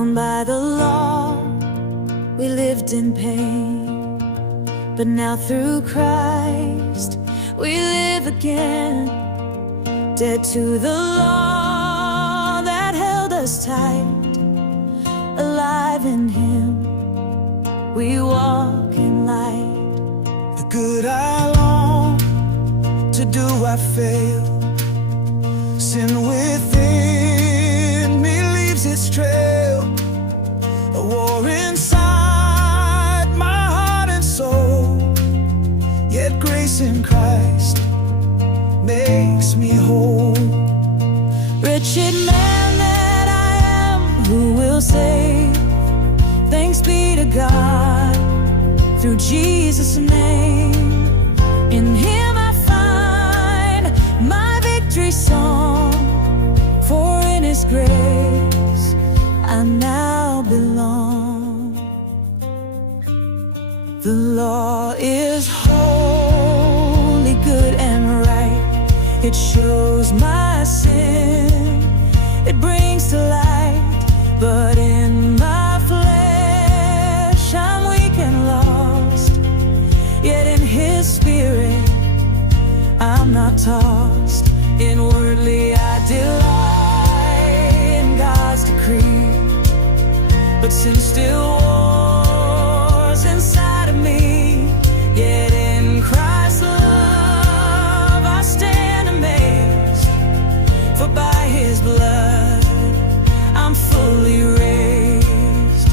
Bound by the law, we lived in pain, but now through Christ we live again. Dead to the law that held us tight, alive in Him we walk in light. The good I long to do I fail. Sin within me leaves its trail, a war inside my heart and soul. Yet grace in Christ makes me whole. Wretched man that I am, who will save? Thanks be to God through Jesus' name. In Him I find my victory song, for in His grace I now belong. The law is holy, good and right. It shows my sin, it brings to light. But in my flesh I'm weak and lost, yet in His Spirit I'm not tossed. Inwardly I delight in God's decree, but sin still wars inside of me. Yet in Christ's love I stand amazed, for by His blood I'm fully raised.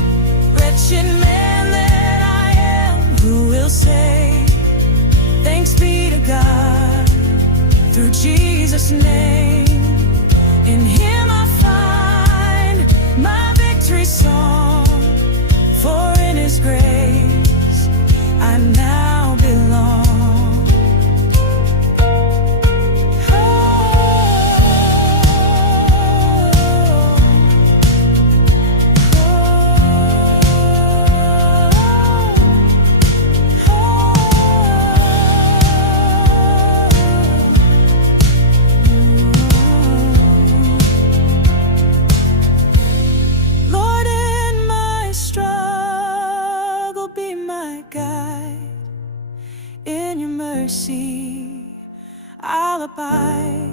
Wretched man that I am, who will say? Thanks be to God through Jesus' name. In Him I find my victory song, for in His grace I now belong. In your mercy I'll abide.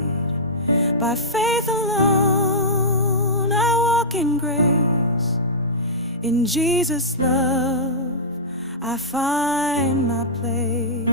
By faith alone I walk in grace. In Jesus' love I find my place.